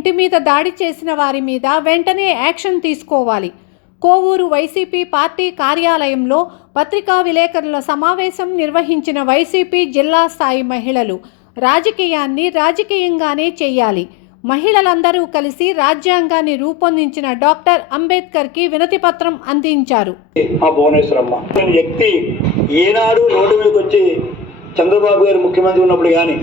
ఇంటి మీద దాడి చేసిన వారి మీద వెంటనే యాక్షన్ తీసుకోవాలి. కోవూరు వైసీపీ పార్టీ కార్యాలయంలో పత్రికా విలేకరుల సమావేశం నిర్వహించిన వైసీపీ జిల్లా స్థాయి మహిళలు రాజకీయాన్ని రాజకీయంగానే చేయాలి. మహిళలందరూ కలిసి రాజ్యాంగాన్ని రూపొందించిన డాక్టర్ అంబేద్కర్కి వినతిపత్రం అందించారు. పత్రం అందించారు వ్యక్తి ఏనాడు రోడ్డు మీదకి వచ్చి చంద్రబాబు గారు ముఖ్యమంత్రి ఉన్నప్పుడు కానీ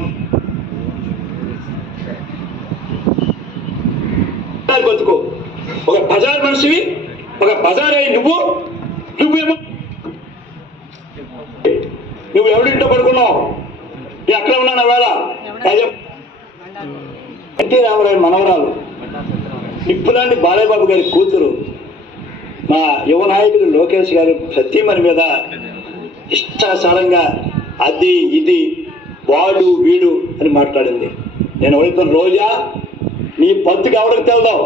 బతుకు ఒక బజార్ మనిషివి ఒక బజార్ అయి నువ్వు నువ్వేమో నువ్వు ఎవరింటో పడుకున్నావు? నేను అక్కడ ఉన్నాను వేళ? ఎన్టీ రామారావు మనవరాలు. నిప్పులాంటి బాలయ్యబాబు గారి కూతురు. మా యువ నాయకుడు లోకేష్ గారు సత్యమణి మీద ఇష్టాసారంగా అది ఇది వాడు వీడు అని మాట్లాడింది. నేను అడుగుతాను రోజా నీ పత్తు ఎవరికి తెలుదావు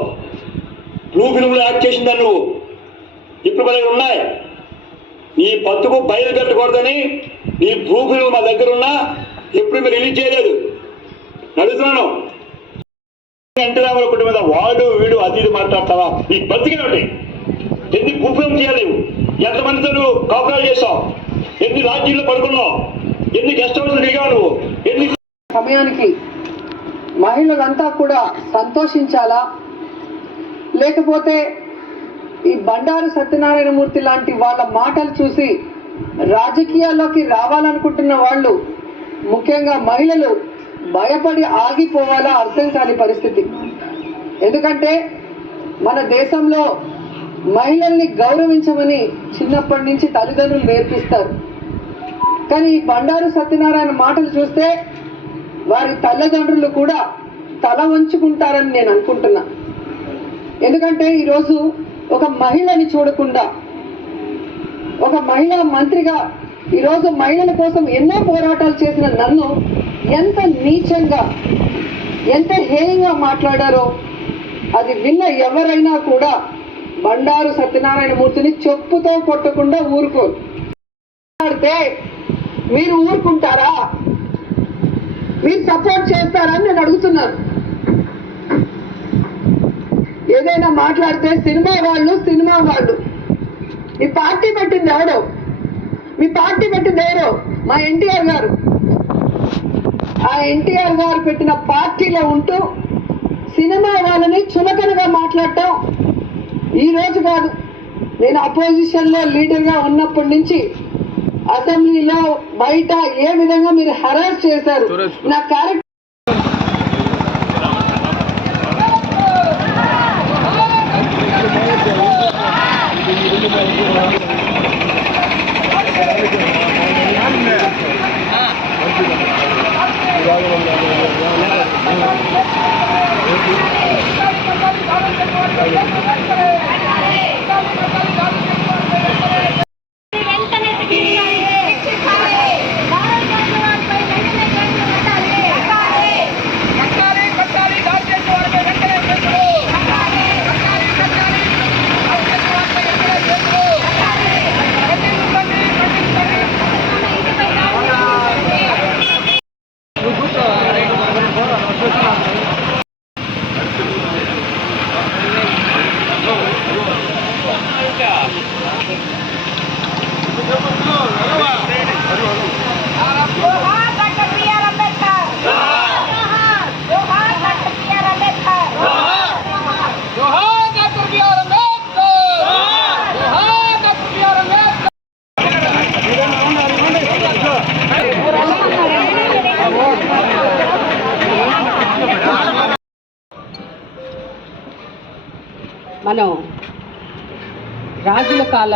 బ్లూ ఫిల్మ్లో యాక్ట్ చేసిందా నువ్వు? ఇప్పుడు మన దగ్గర ఉన్నాయి. నీ పత్తుకు బయలు కట్టకూడదని నీ బ్లూ ఫిల్మ్ మా దగ్గర ఉన్నా ఎప్పుడు మీరు రిలీజ్ చేయలేదు. నడుస్తున్నాను. ఎన్టీ కుటుంబం మీద వాడు వీడు అతిథి మాట్లాడతావా? నీ బతికినవి ఎన్ని కుఫలం చేయలేవు ఎంతమందితో నువ్వు కాపురాలు చేస్తావు? ఎన్ని రాజ్యాల్లో పడుకున్నావు? ఎన్ని గెస్ట్ హౌస్లు దిగావు నువ్వు? ఎన్ని సమయానికి మహిళలంతా కూడా సంతోషించాలా? లేకపోతే ఈ బండారు సత్యనారాయణమూర్తి లాంటి వాళ్ళ మాటలు చూసి రాజకీయాల్లోకి రావాలనుకుంటున్న వాళ్ళు ముఖ్యంగా మహిళలు భయపడి ఆగిపోవాలా అర్థం కాని పరిస్థితి. ఎందుకంటే మన దేశంలో మహిళల్ని గౌరవించమని చిన్నప్పటి నుంచి తల్లిదండ్రులు నేర్పిస్తారు. కానీ ఈ బండారు సత్యనారాయణ మాటలు చూస్తే వారి తల్లిదండ్రులు కూడా తల వంచుకుంటారని నేను అనుకుంటున్నా. ఎందుకంటే ఈరోజు ఒక మహిళని చూడకుండా ఒక మహిళా మంత్రిగా ఈరోజు మహిళల కోసం ఎన్నో పోరాటాలు చేసిన నన్ను ఎంత నీచంగా ఎంత హేయంగా మాట్లాడారో అది విన్న ఎవరైనా కూడా బండారు సత్యనారాయణ మూర్తిని చెప్పుతో కొట్టకుండా ఊరుకోరు మాట్లాడితే మీరు ఊరుకుంటారా? మీరు సపోర్ట్ చేస్తారని నేను అడుగుతున్నాను. ఏదైనా మాట్లాడితే సినిమా వాళ్ళు సినిమా వాళ్ళు. మీ పార్టీ పెట్టింది ఎవడో మీ పార్టీ పెట్టింది ఎవరో? మా ఎన్టీఆర్ గారు. ఆ ఎన్టీఆర్ గారు పెట్టిన పార్టీలో ఉంటూ సినిమా వాళ్ళని చులకనగా మాట్లాడటం ఈ రోజు కాదు. నేను అపోజిషన్లో లీడర్గా ఉన్నప్పటి నుంచి అసెంబ్లీలో బయట ఏ విధంగా మీరు హరాస్ చేశారు? నా క్యారెక్టర్ Thank you.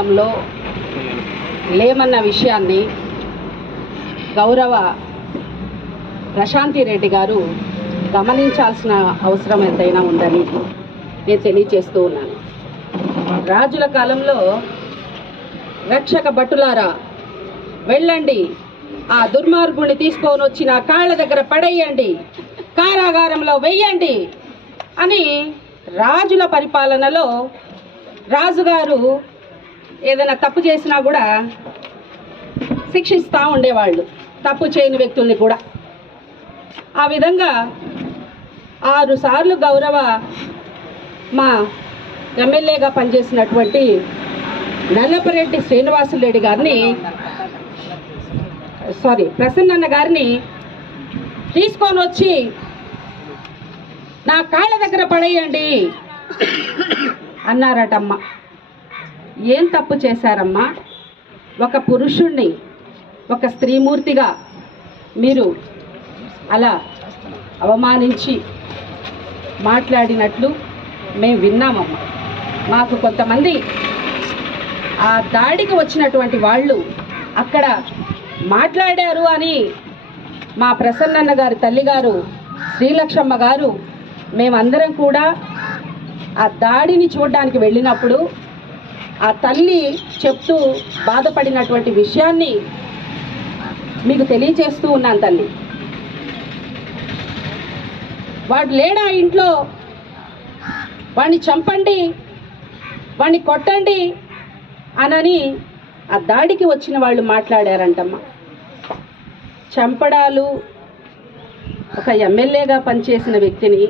రాజుల కాలంలో లేమన్న విషయాన్ని గౌరవ ప్రశాంతి రెడ్డి గారు గమనించాల్సిన అవసరం ఎంతైనా ఉందని నేను తెలియచేస్తూ ఉన్నాను. రాజుల కాలంలో రక్షక భటులారా వెళ్ళండి. ఆ దుర్మార్గుని తీసుకొని వచ్చిన కాళ్ళ దగ్గర పడేయండి. కారాగారంలో వెయ్యండి అని రాజుల పరిపాలనలో రాజుగారు ఏదైనా తప్పు చేసినా కూడా శిక్షిస్తూ ఉండేవాళ్ళు. తప్పు చేయని వ్యక్తుల్ని కూడా. ఆ విధంగా ఆరు సార్లు గౌరవ మా ఎమ్మెల్యేగా పనిచేసినటువంటి నల్లపరెడ్డి శ్రీనివాసులరెడ్డి గారిని సారీ ప్రసన్నన్న గారిని తీసుకొని వచ్చి నా కాళ్ళ దగ్గర పడేయండి అన్నారటమ్మ. ఏం తప్పు చేశారమ్మా? ఒక పురుషుణ్ణి ఒక స్త్రీమూర్తిగా మీరు అలా అవమానించి మాట్లాడినట్లు మేము విన్నామమ్మా. మాకు కొంతమంది ఆ దాడికి వచ్చినటువంటి వాళ్ళు అక్కడ మాట్లాడారు అని మా ప్రసన్నన్న గారి తల్లిగారు శ్రీలక్ష్మమ్మ గారు మేమందరం కూడా ఆ దాడిని చూడడానికి వెళ్ళినప్పుడు ఆ తల్లి చెప్తూ బాధపడినటువంటి విషయాన్ని మీకు తెలియచేస్తూ ఉన్నాను తల్లి. వాడు లేడా ఇంట్లో? వాడిని చంపండి వాడిని కొట్టండి అనని ఆ దాడికి వచ్చిన వాళ్ళు మాట్లాడారంటమ్మ. చంపడాలు ఒక ఎమ్మెల్యేగా పనిచేసిన వ్యక్తిని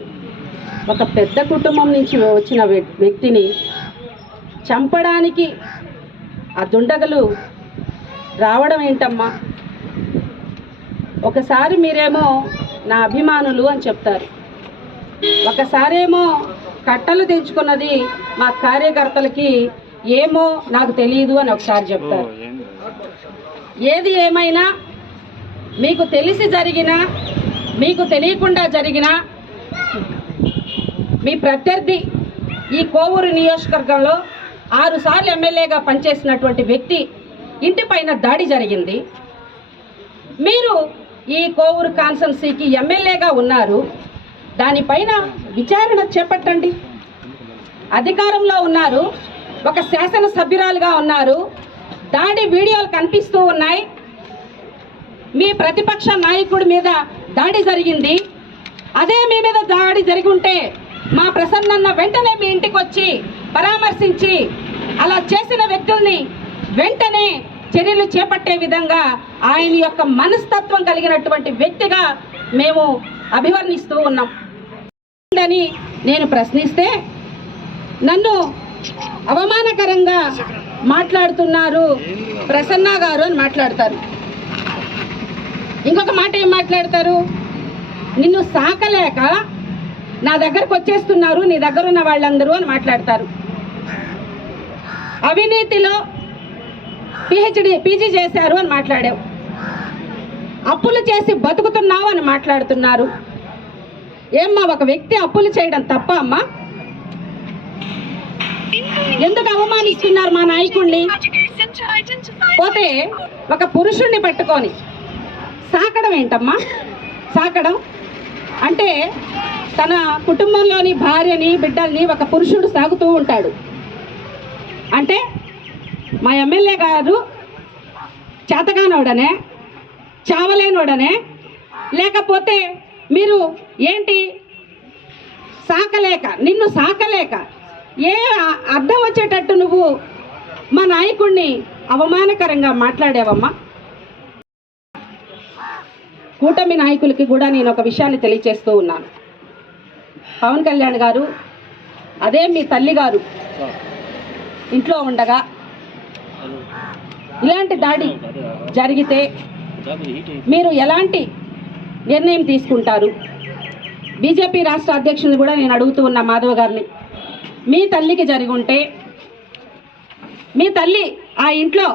ఒక పెద్ద కుటుంబం నుంచి వచ్చిన వ్యక్తిని చంపడానికి ఆ దుండగలు రావడం ఏంటమ్మా? ఒకసారి మీరేమో నా అభిమానులు అని చెప్తారు. ఒకసారేమో కట్టలు తెచ్చుకున్నది మా కార్యకర్తలకి ఏమో నాకు తెలియదు అని ఒకసారి చెప్తారు. ఏది ఏమైనా మీకు తెలిసి జరిగినా మీకు తెలియకుండా జరిగినా మీ ప్రత్యర్థి ఈ కోవూరు నియోజకవర్గంలో ఆరు సార్లు ఎమ్మెల్యేగా పనిచేసినటువంటి వ్యక్తి ఇంటిపైన దాడి జరిగింది. మీరు ఈ కోవూరు కాన్సన్సీకి ఎమ్మెల్యేగా ఉన్నారు. దానిపైన విచారణ చేపట్టండి. అధికారంలో ఉన్నారు. ఒక శాసనసభ్యురాలుగా ఉన్నారు. దాడి వీడియోలు కనిపిస్తూ ఉన్నాయి. మీ ప్రతిపక్ష నాయకుడి మీద దాడి జరిగింది. అదే మీ మీద దాడి జరిగి ఉంటే మా ప్రసన్నన్న వెంటనే మీ ఇంటికి వచ్చి పరామర్శించి అలా చేసిన వ్యక్తుల్ని వెంటనే చర్యలు చేపట్టే విధంగా ఆయన యొక్క మనస్తత్వం కలిగినటువంటి వ్యక్తిగా మేము అభివర్ణిస్తూ ఉన్నాం. అని నేను ప్రశ్నిస్తే నన్ను అవమానకరంగా మాట్లాడుతున్నారు ప్రసన్న గారు అని మాట్లాడతారు. ఇంకొక మాట ఏం మాట్లాడతారు? నిన్ను సాకలేక నా దగ్గరకు వచ్చేస్తున్నారు నీ దగ్గరున్న వాళ్ళందరూ అని మాట్లాడతారు. అవినీతిలో పిహెచ్డి పీజీ చేశారు అని మాట్లాడావు. అప్పులు చేసి బతుకుతున్నావు అని మాట్లాడుతున్నారు. ఏమ్మా ఒక వ్యక్తి అప్పులు చేయడం తప్ప అమ్మా? ఎందుకు అవమానిస్తున్నారు మా నాయకుడిని పోతే ఒక పురుషుణ్ణి పట్టుకొని సాకడం ఏంటమ్మా? సాకడం? అంటే తన కుటుంబంలోని భార్యని బిడ్డల్ని ఒక పురుషుడు సాగుతూ ఉంటాడు. అంటే మా ఎమ్మెల్యే గారు చేతగానోడనే చావలేనోడనే లేకపోతే మీరు ఏంటి సాకలేక నిన్ను సాకలేక ఏ అర్థం వచ్చేటట్టు నువ్వు మా నాయకుడిని అవమానకరంగా మాట్లాడావమ్మా? కూటమి నాయకులకి కూడా నేను ఒక విషయాన్ని తెలియచేస్తూ ఉన్నాను. పవన్ కళ్యాణ్ గారు అదే మీ తల్లి గారు ఇంట్లో ఉండగా ఇలాంటి దాడి జరిగితే మీరు ఎలాంటి నిర్ణయం తీసుకుంటారు? బీజేపీ రాష్ట్ర అధ్యక్షుని కూడా నేను అడుగుతూ ఉన్నా మాధవ గారిని మీ తల్లికి జరిగి ఉంటే మీ తల్లి ఆ ఇంట్లో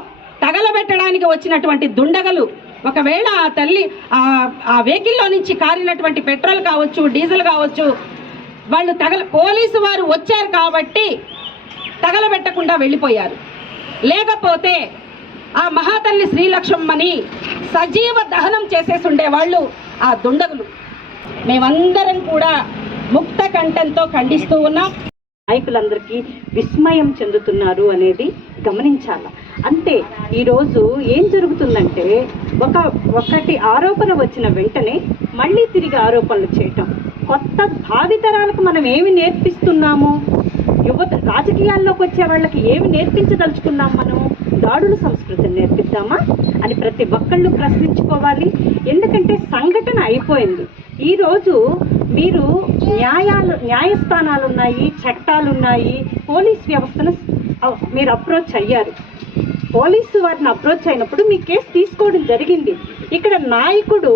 తగలబెట్టడానికి వచ్చినటువంటి దుండగలు ఒకవేళ ఆ తల్లి ఆ ఆ వెహికల్లో నుంచి కారినటువంటి పెట్రోల్ కావచ్చు డీజిల్ కావచ్చు వాళ్ళు తగల పోలీసు వారు వచ్చారు కాబట్టి తగలబెట్టకుండా వెళ్ళిపోయారు. లేకపోతే ఆ మహాతల్లి శ్రీలక్ష్మమ్మని సజీవ దహనం చేసేసి ఉండేవాళ్ళు ఆ దుండగులు. మేమందరం కూడా ముక్త కంఠంతో ఖండిస్తూ ఉన్నాం. నాయకులందరికీ విస్మయం చెందుతున్నారు అనేది గమనించాల. అంటే ఈరోజు ఏం జరుగుతుందంటే ఒక ఒకటి ఆరోపణ వచ్చిన వెంటనే మళ్ళీ తిరిగి ఆరోపణలు చేయటం. కొత్త భావితరాలకు మనం ఏమి నేర్పిస్తున్నాము? యువత రాజకీయాల్లోకి వచ్చే వాళ్ళకి ఏమి నేర్పించదలుచుకున్నాం మనం? దాడుల సంస్కృతిని నేర్పిద్దామా? అని ప్రతి ఒక్కళ్ళు ప్రశ్నించుకోవాలి. ఎందుకంటే సంఘటన అయిపోయింది. ఈరోజు మీరు న్యాయాలు న్యాయస్థానాలు ఉన్నాయి చట్టాలు ఉన్నాయి పోలీస్ వ్యవస్థను మీరు అప్రోచ్ అయ్యారు. పోలీసు వారిని అప్రోచ్ అయినప్పుడు మీ కేసు తీసుకోవడం జరిగింది. ఇక్కడ నాయకుడు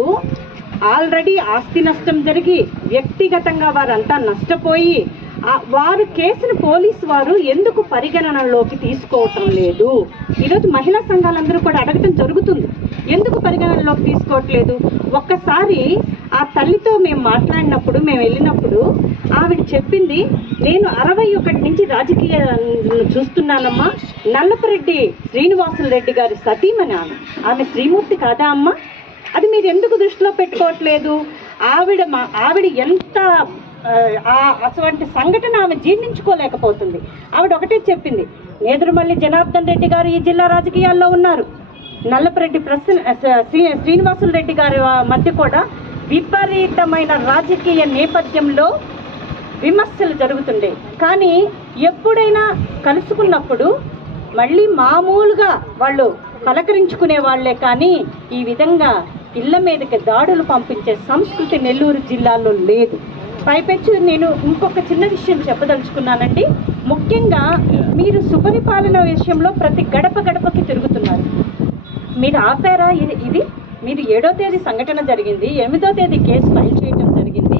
ఆల్రెడీ ఆస్తి నష్టం జరిగి వ్యక్తిగతంగా వారంతా నష్టపోయి వారు కేసును పోలీసు వారు ఎందుకు పరిగణనలోకి తీసుకోవటం లేదు? ఈరోజు మహిళా సంఘాలందరూ కూడా అడగటం జరుగుతుంది. ఎందుకు పరిగణనలోకి తీసుకోవట్లేదు? ఒక్కసారి ఆ తల్లితో మేము మాట్లాడినప్పుడు మేము వెళ్ళినప్పుడు ఆవిడ చెప్పింది నేను అరవై ఒకటి నుంచి రాజకీయ చూస్తున్నానమ్మా. నల్లపరెడ్డి శ్రీనివాసులు రెడ్డి గారి సతీమణి ఆమె ఆమె శ్రీమూర్తి కాదా అమ్మా? అది మీరు ఎందుకు దృష్టిలో పెట్టుకోవట్లేదు? ఆవిడ మా ఆవిడ ఎంత అటువంటి సంఘటన ఆమె జీర్ణించుకోలేకపోతుంది. ఆవిడ ఒకటే చెప్పింది నేదురుమల్లి జనార్దన్ రెడ్డి గారు ఈ జిల్లా రాజకీయాల్లో ఉన్నారు. నల్లపరెడ్డి ప్రసన్న శ్రీ శ్రీనివాసులు రెడ్డి గారి మధ్య కూడా విపరీతమైన రాజకీయ నేపథ్యంలో విమర్శలు జరుగుతుండే. కానీ ఎప్పుడైనా కలుసుకున్నప్పుడు మళ్ళీ మామూలుగా వాళ్ళు పలకరించుకునే వాళ్ళే కానీ ఈ విధంగా ఇళ్ళ మీదకి దాడులు పంపించే సంస్కృతి నెల్లూరు జిల్లాలో లేదు. పైపెచ్చు నేను ఇంకొక చిన్న విషయం చెప్పదలుచుకున్నానండి. ముఖ్యంగా మీరు సుపరిపాలన విషయంలో ప్రతి గడప గడపకి తిరుగుతున్నారు. మీరు ఆపారా ఇది ఇది? మీరు ఏడో తేదీ సంఘటన జరిగింది ఎనిమిదో తేదీ కేసు ఫైల్ చేయడం జరిగింది.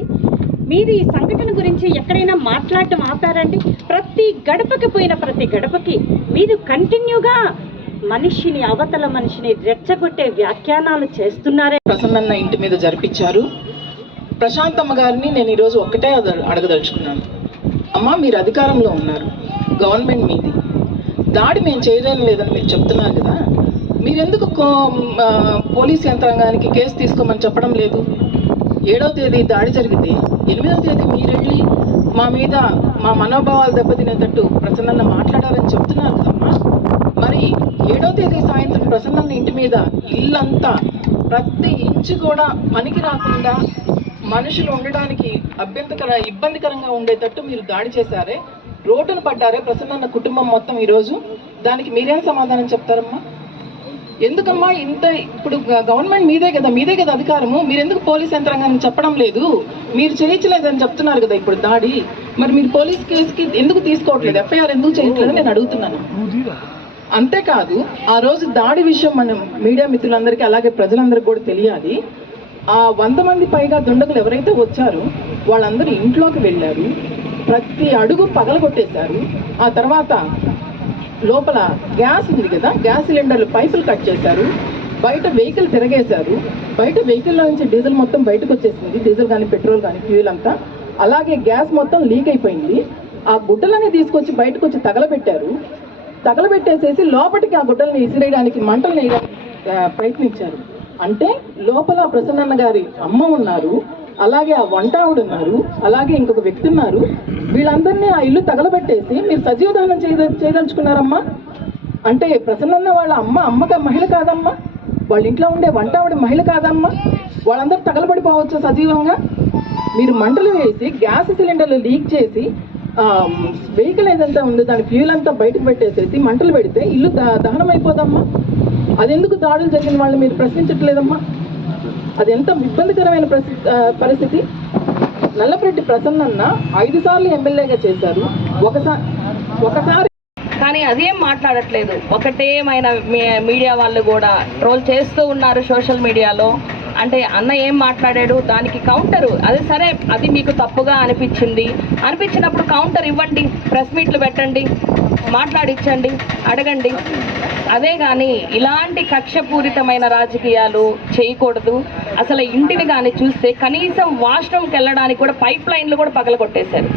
మీరు ఈ సంఘటన గురించి ఎక్కడైనా మాట్లాడటం ఆపారండి? ప్రతి గడపకి పోయిన ప్రతి గడపకి మీరు కంటిన్యూగా మనిషిని అవతల మనిషిని రెచ్చగొట్టే వ్యాఖ్యానాలు చేస్తున్నారే. ప్రసన్నన్న ఇంటి మీద జరిపించారు. ప్రశాంతమ్మ గారిని నేను ఈరోజు ఒక్కటే అడగదలుచుకున్నాను. అమ్మా మీరు అధికారంలో ఉన్నారు. గవర్నమెంట్ మీది. దాడి మేము చేయలేని లేదని మీరు చెప్తున్నారు కదా. మీరెందుకు పోలీస్ యంత్రాంగానికి కేసు తీసుకోమని చెప్పడం లేదు? ఏడవ తేదీ దాడి జరిగితే ఎనిమిదవ తేదీ మీరెళ్ళి మా మీద మా మనోభావాలు దెబ్బతినేటట్టు ప్రసన్న మాట్లాడారని చెప్తున్నారు కదమ్మా మరి ఏడో తేదీ సాయంత్రం ప్రసన్న ఇంటి మీద ఇల్లంతా ప్రతి ఇంచు కూడా పనికి రాకుండా మనుషులు ఉండడానికి అభ్యంతకర ఇబ్బందికరంగా ఉండేటట్టు మీరు దాడి చేశారే రోడ్డును పడ్డారే ప్రసన్న కుటుంబం మొత్తం ఈరోజు. దానికి మీరేం సమాధానం చెప్తారమ్మా? ఎందుకమ్మా ఇంత ఇప్పుడు గవర్నమెంట్ మీదే కదా మీదే కదా అధికారము. మీరు ఎందుకు పోలీస్ యంత్రాంగాన్ని చెప్పడం లేదు? మీరు చేయించలేదని చెప్తున్నారు కదా ఇప్పుడు దాడి. మరి మీరు పోలీస్ కేసుకి ఎందుకు తీసుకోవట్లేదు? ఎఫ్ఐఆర్ ఎందుకు చేయట్లేదు నేను అడుగుతున్నాను. అంతేకాదు ఆ రోజు దాడి విషయం మనం మీడియా మిత్రులందరికీ అలాగే ప్రజలందరికీ కూడా తెలియాలి. ఆ వంద మంది పైగా దుండగులు ఎవరైతే వచ్చారో వాళ్ళందరూ ఇంట్లోకి వెళ్ళారు. ప్రతి అడుగు పగలగొట్టేశారు. ఆ తర్వాత లోపల గ్యాస్ ఉంది కదా గ్యాస్ సిలిండర్లు పైపులు కట్ చేశారు. బయట వెహికల్ తిరగేశారు. బయట వెహికల్లో నుంచి డీజిల్ మొత్తం బయటకు వచ్చేసింది. డీజిల్ కానీ పెట్రోల్ కానీ ఫ్యూల్ అంతా. అలాగే గ్యాస్ మొత్తం లీక్ అయిపోయింది. ఆ గుడ్డలని తీసుకొచ్చి బయటకు వచ్చి తగలబెట్టారు. తగలబెట్టేసేసి లోపలికి ఆ గుడ్డల్ని ఇసిరేయడానికి మంటలు వేయడానికి ప్రయత్నించారు. అంటే లోపల ప్రసన్నన్న గారి అమ్మ ఉన్నారు అలాగే ఆ వంట ఆవిడ ఉన్నారు అలాగే ఇంకొక వ్యక్తి ఉన్నారు. వీళ్ళందరినీ ఆ ఇల్లు తగలబెట్టేసి మీరు సజీవ దానం చేయ చేయదలుచుకున్నారమ్మా? అంటే ప్రసన్నన్న వాళ్ళ అమ్మ అమ్మగా మహిళ కాదమ్మా? వాళ్ళ ఇంట్లో ఉండే వంట ఆవిడ మహిళ కాదమ్మా? వాళ్ళందరూ తగలబడిపోవచ్చు సజీవంగా? మీరు మంటలు వేసి గ్యాస్ సిలిండర్లు లీక్ చేసి వెహికల్ ఏదంతా ఉందో దాని ఫ్యూల్ అంతా బయటకు పెట్టేసేసి మంటలు పెడితే ఇల్లు ద- దహనం అయిపోదమ్మా. అది ఎందుకు దాడులు జరిగిన వాళ్ళు మీరు ప్రశ్నించట్లేదమ్మా? అది ఎంత ఇబ్బందికరమైన పరిస్థితి పరిస్థితి. నల్లపరెడ్డి ప్రసన్నన్న ఐదు సార్లు ఎమ్మెల్యేగా చేశారు. ఒకసారి ఒకసారి కానీ అదేం మాట్లాడట్లేదు. ఒకటేమైన మీ- మీడియా వాళ్ళు కూడా ట్రోల్ చేస్తూ ఉన్నారు సోషల్ మీడియాలో. అంటే అన్న ఏం మాట్లాడాడు? దానికి కౌంటరు అది సరే అది మీకు తప్పుగా అనిపించింది. అనిపించినప్పుడు కౌంటర్ ఇవ్వండి. ప్రెస్ మీట్లు పెట్టండి. మాట్లాడించండి అడగండి. అదే కానీ ఇలాంటి కక్షపూరితమైన రాజకీయాలు చేయకూడదు. అసలు ఇంటిని కానీ చూస్తే కనీసం వాష్రూమ్కి వెళ్ళడానికి కూడా పైప్ లైన్లు కూడా పగలగొట్టేశారు.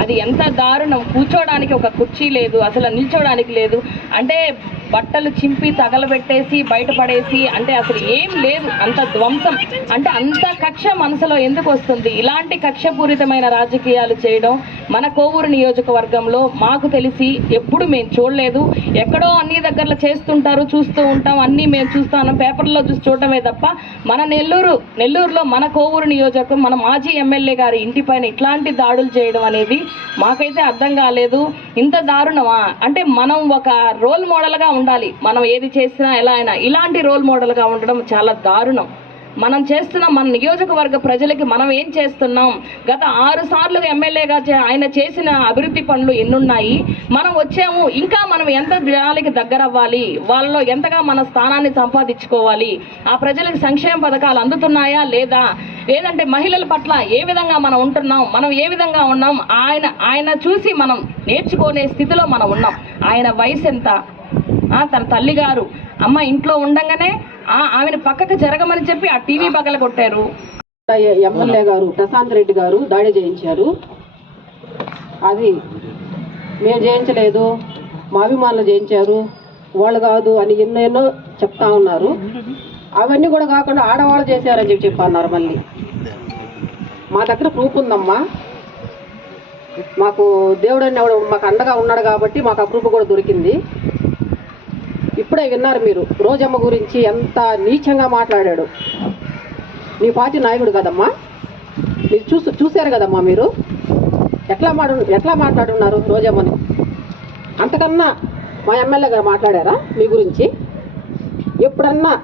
అది ఎంత దారుణం. కూర్చోడానికి ఒక కుర్చీ లేదు. అసలు నిల్చోడానికి లేదు. అంటే బట్టలు చింపి తగలబెట్టేసి బయటపడేసి అంటే అసలు ఏం లేదు. అంత ధ్వంసం. అంటే అంత కక్ష మనసులో ఎందుకు వస్తుంది? ఇలాంటి కక్షపూరితమైన రాజకీయాలు చేయడం మన కోవూరు నియోజకవర్గంలో మాకు తెలిసి ఎప్పుడు మేము చూడలేదు. ఎక్కడో అన్ని దగ్గరలో చేస్తుంటారు చూస్తూ ఉంటాం. అన్నీ మేము చూస్తాం పేపర్లో చూసి చూడటమే తప్ప మన నెల్లూరు నెల్లూరులో మన కోవూరు నియోజకవర్గం మన మాజీ ఎమ్మెల్యే గారి ఇంటిపైన ఇట్లాంటి దాడులు చేయడం అనేది మాకైతే అర్థం కాలేదు. ఇంత దారుణమా? అంటే మనం ఒక రోల్ మోడల్గా ఉండాలి ఉండాలి. మనం ఏది చేసినా ఎలా అయినా. ఇలాంటి రోల్ మోడల్గా ఉండడం చాలా దారుణం. మనం చేస్తున్న మన నియోజకవర్గ ప్రజలకి మనం ఏం చేస్తున్నాం? గత ఆరు సార్లు ఎమ్మెల్యేగా చే- ఆయన చేసిన అభివృద్ధి పనులు ఎన్నున్నాయి? మనం వచ్చాము. ఇంకా మనం ఎంత జనాలకి దగ్గర అవ్వాలి? వాళ్ళలో ఎంతగా మన స్థానాన్ని సంపాదించుకోవాలి? ఆ ప్రజలకు సంక్షేమ పథకాలు అందుతున్నాయా లేదా? లేదంటే మహిళల పట్ల ఏ విధంగా మనం ఉంటున్నాం? మనం ఏ విధంగా ఉన్నాం? ఆయన ఆయన చూసి మనం నేర్చుకునే స్థితిలో మనం ఉన్నాం. ఆయన వయసు ఎంత? తన తల్లి గారు అమ్మ ఇంట్లో ఉండగానే ఆ ఆమెను పక్కకు జరగమని చెప్పి ఆ టీవీ పగల కొట్టారు. ఎమ్మెల్యే గారు ప్రశాంత్ రెడ్డి గారు దాడి చేయించారు. అది మేము చేయించలేదు మా అభిమానులు చేయించారు వాళ్ళు కాదు అని ఎన్నెన్నో చెప్తా ఉన్నారు. అవన్నీ కూడా కాకుండా ఆడవాళ్ళు చేశారని చెప్పి చెప్పన్నారు మళ్ళీ. మా దగ్గర ప్రూఫ్ ఉందమ్మా. మాకు దేవుడు అనేవాడు మాకు అండగా ఉన్నాడు కాబట్టి మాకు ఆ ప్రూఫ్ కూడా దొరికింది. ఇప్పుడే విన్నారు మీరు. రోజమ్మ గురించి ఎంత నీచంగా మాట్లాడాడు. మీ పార్టీ నాయకుడు కదమ్మా? మీరు చూసు చూశారు కదమ్మా మీరు? ఎట్లా మాడు ఎట్లా మాట్లాడున్నారు రోజమ్మని? అంతకన్నా మా ఎమ్మెల్యే గారు మాట్లాడారా మీ గురించి? ఎప్పుడన్నా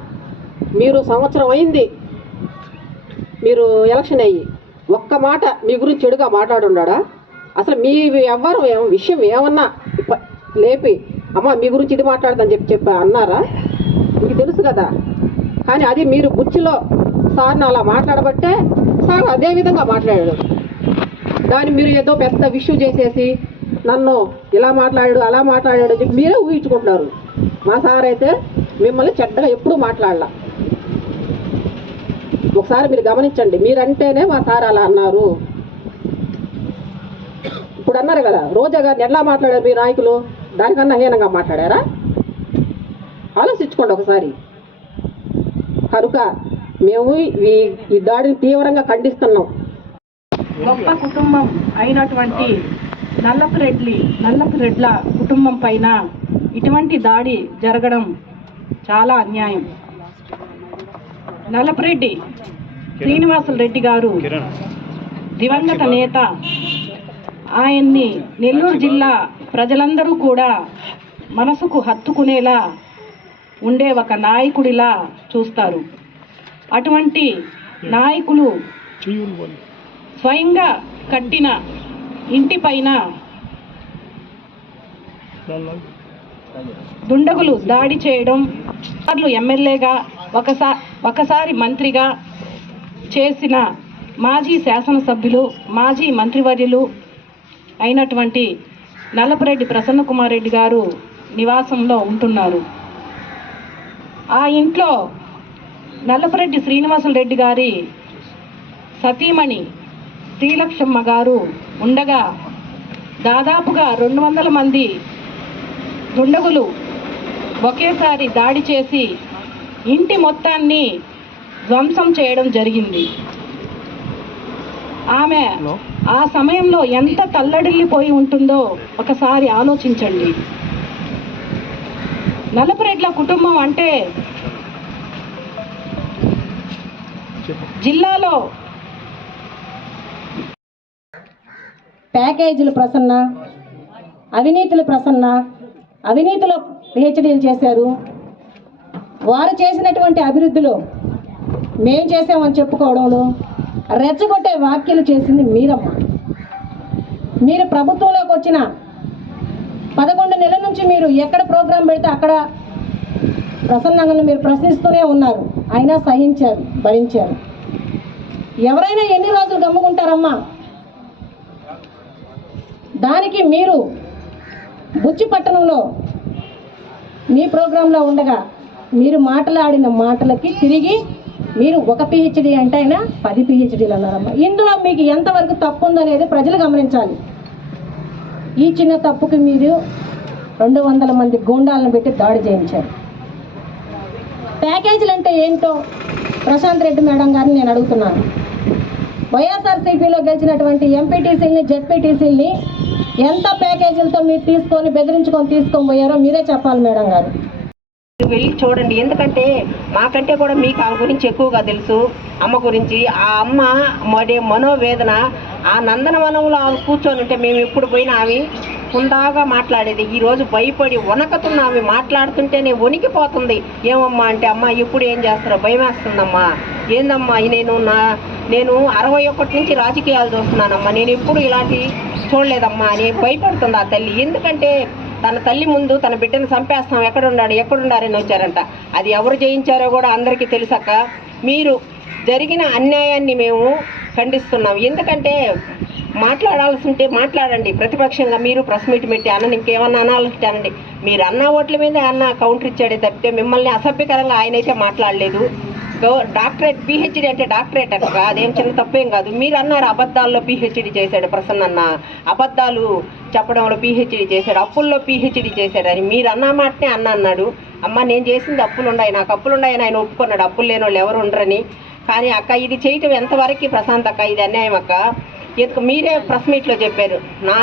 మీరు సంవత్సరం అయింది మీరు ఎలక్షన్ అయ్యి ఒక్క మాట మీ గురించి చెడుగా మాట్లాడున్నాడా అసలు మీ ఎవ్వరు విషయం ఏమన్నా లేపి అమ్మ మీ గురించి ఇది మాట్లాడదని చెప్పి చెప్పి అన్నారా? మీకు తెలుసు కదా. కానీ అది మీరు బుచ్చిలో సార్ని అలా మాట్లాడబట్టే సార్ అదే విధంగా మాట్లాడాడు. దాన్ని మీరు ఏదో పెద్ద విష్యూ చేసేసి నన్ను ఇలా మాట్లాడాడు అలా మాట్లాడాడు అని చెప్పి మీరే ఊహించుకుంటున్నారు. మా సార్ అయితే మిమ్మల్ని చెడ్డగా ఎప్పుడూ మాట్లాడలా. ఒకసారి మీరు గమనించండి మీరంటేనే మా సార్ అలా అన్నారు. ఇప్పుడు అన్నారు కదా రోజా గారిని ఎలా మాట్లాడారు మీ నాయకులు? దానికన్నా హీనంగా మాట్లాడారా? ఆలోచించుకోండి ఒకసారి. కనుక మేము ఈ ఈ దాడిని తీవ్రంగా ఖండిస్తున్నాం. గొప్ప కుటుంబం అయినటువంటి నల్లపు రెడ్లి నల్లపు రెడ్ల కుటుంబం పైన ఇటువంటి దాడి జరగడం చాలా అన్యాయం. నల్లపురెడ్డి శ్రీనివాసులు రెడ్డి గారు దివంగత నేత. ఆయన్ని నెల్లూరు జిల్లా ప్రజలందరూ కూడా మనసుకు హత్తుకునేలా ఉండే ఒక నాయకుడిలా చూస్తారు. అటువంటి నాయకులు స్వయంగా కట్టిన ఇంటి పైన దుండగులు దాడి చేయడం సార్లు ఎమ్మెల్యేగా ఒకసారి ఒకసారి మంత్రిగా చేసిన మాజీ శాసనసభ్యులు మాజీ మంత్రివర్యులు అయినటువంటి నల్లపరెడ్డి ప్రసన్న కుమార్ రెడ్డి గారు నివాసంలో ఉంటున్నారు. ఆ ఇంట్లో నల్లపరెడ్డి శ్రీనివాసులు రెడ్డి గారి సతీమణి శ్రీలక్ష్మ గారు ఉండగా దాదాపుగా రెండు వందల మంది దుండగులు ఒకేసారి దాడి చేసి ఇంటి మొత్తాన్ని ధ్వంసం చేయడం జరిగింది. ఆమె ఆ సమయంలో ఎంత తల్లడిల్లిపోయి ఉంటుందో ఒకసారి ఆలోచించండి. నలపరెడ్ల కుటుంబం అంటే జిల్లాలో ప్యాకేజీలు ప్రసన్న అవినీతులు ప్రసన్న అవినీతిలో పిహెచ్డీలు చేశారు. వారు చేసినటువంటి అభివృద్ధిలో మేం చేసామని చెప్పుకోవడంలో రెచ్చగొట్టే వ్యాఖ్యలు చేసింది మీరమ్మ. మీరు ప్రభుత్వంలోకి వచ్చిన పదకొండు నెలల నుంచి మీరు ఎక్కడ ప్రోగ్రాం పెడితే అక్కడ ప్రసన్నంగా మీరు ప్రశ్నిస్తూనే ఉన్నారు. అయినా సహించారు భరించారు. ఎవరైనా ఎన్ని రోజులు గమ్ముకుంటారమ్మా? దానికి మీరు బుచ్చి పట్టణంలో మీ ప్రోగ్రాంలో ఉండగా మీరు మాట్లాడిన మాటలకి తిరిగి మీరు ఒక పిహెచ్డి అంటే అయినా పది పిహెచ్డీలు అన్నారమ్మా. ఇందులో మీకు ఎంతవరకు తప్పు ఉందనేది ప్రజలు గమనించాలి. ఈ చిన్న తప్పుకి మీరు రెండు వందల మంది గూండాలను పెట్టి దాడి చేయించారు. ప్యాకేజీలు అంటే ఏంటో ప్రశాంత్ రెడ్డి మేడం గారిని నేను అడుగుతున్నాను. వైఎస్ఆర్సీపీలో గెలిచినటువంటి ఎంపీటీసీలని జెడ్పీటీసీలని ఎంత ప్యాకేజీలతో మీరు తీసుకొని బెదిరించుకొని తీసుకొని పోయారో మీరే చెప్పాలి మేడం గారు. వెళ్ళి చూడండి. ఎందుకంటే మాకంటే కూడా మీకు ఆమె గురించి ఎక్కువగా తెలుసు. అమ్మ గురించి. ఆ అమ్మ మరి మనోవేదన ఆ నందనవనంలో ఆమె కూర్చొని ఉంటే మేము ఎప్పుడు పోయినా ఆమె హుందాగా మాట్లాడేది. ఈరోజు భయపడి వణకతున్నా ఆమె మాట్లాడుతుంటేనే వణికిపోతుంది. ఏమమ్మా అంటే అమ్మ ఇప్పుడు ఏం చేస్తారో భయం వేస్తుందమ్మా ఏందమ్మా నేను నా నేను అరవై ఒకటి నుంచి రాజకీయాలు చూస్తున్నానమ్మా. నేను ఎప్పుడు ఇలాంటి చూడలేదమ్మా. అని భయపడుతుంది ఆ తల్లి. ఎందుకంటే తన తల్లి ముందు తన బిడ్డను చంపేస్తాం. ఎక్కడున్నాడు? ఎక్కడున్నారని వచ్చారంట. అది ఎవరు చేయించారో కూడా అందరికీ తెలుసక మీరు జరిగిన అన్యాయాన్ని మేము ఖండిస్తున్నాం. ఎందుకంటే మాట్లాడాల్సి ఉంటే మాట్లాడండి. ప్రతిపక్షంగా మీరు ప్రెస్ మీట్ పెట్టి అన్న ఇంకేమన్నా అనాలంటే అనండి. మీరు అన్న ఓట్ల మీద అన్న కౌంటర్ ఇచ్చాడే తప్పితే మిమ్మల్ని అసభ్యకరంగా ఆయన అయితే మాట్లాడలేదు. డాక్టరేట్ పిహెచ్డి అంటే డాక్టరేట్ అక్క అదేం చిన్న తప్పేం కాదు. మీరు అన్నారు అబద్ధాల్లో పిహెచ్డి చేశాడు ప్రసన్న అన్న అబద్ధాలు చెప్పడంలో పిహెచ్డి చేశాడు అప్పుల్లో పిహెచ్డి చేశాడని మీరు అన్న మాటనే అన్న అన్నాడు. అమ్మ నేను చేసింది అప్పులు ఉన్నాయి నాకు అప్పులు ఉన్నాయని ఆయన ఒప్పుకున్నాడు. అప్పులు లేని వాళ్ళు ఎవరు ఉండరని. కానీ అక్క ఇది చేయటం ఎంతవరకు ప్రశాంత్ అక్క ఇది అన్యాయం అక్క. ఎందుకు? మీరే ప్రెస్ మీట్లో చెప్పారు. నా